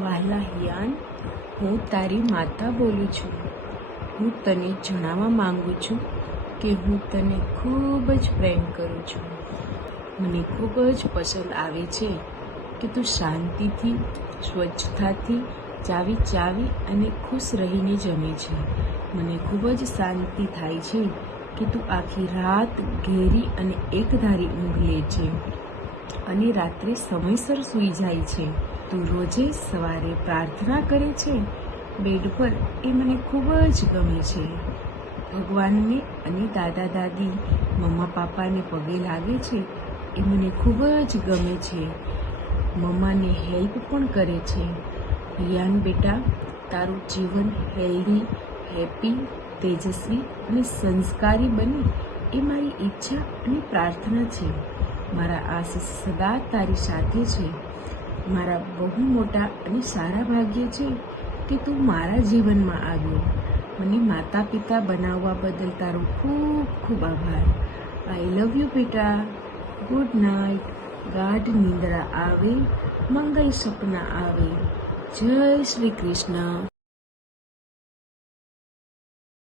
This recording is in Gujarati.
વહાલા હિયાન, હું તારી માતા બોલું છું. હું તને જણાવવા માંગુ છું કે હું તને ખૂબ જ પ્રેમ કરું છું. મને ખૂબ જ પસંદ આવે છે કે તું શાંતિથી, સ્વચ્છતાથી ચાવી અને ખુશ રહીને જમે છે. મને ખૂબ જ શાંતિ થાય છે કે તું આખી રાત ઘેરી અને એકધારી ઊંઘ લે છે અને રાત્રે સમયસર સૂઈ જાય છે. તું રોજે સવારે પ્રાર્થના કરે છે બેડ પર, એ મને ખૂબ જ ગમે છે. ભગવાનને અને દાદા દાદી, મમ્મા પાપાને પગે લાગે છે, એ મને ખૂબ જ ગમે છે. મમ્માને હેલ્પ પણ કરે છે. હિયાન બેટા, તારું જીવન હેલ્ધી, હેપી, તેજસ્વી અને સંસ્કારી બને એ મારી ઈચ્છા અને પ્રાર્થના છે. મારા આશીષ સદા તારી સાથે છે. મારા બહુ મોટા અને સારા ભાગ્ય છે કે તું મારા જીવનમાં આવ્યો. મને માતા પિતા બનાવવા બદલ તારો ખૂબ ખૂબ આભાર. આઈ લવ યુ બેટા. Good night. ગાઢ નિંદ્રા આવે, મંગલ સપના આવે. જય શ્રી કૃષ્ણ.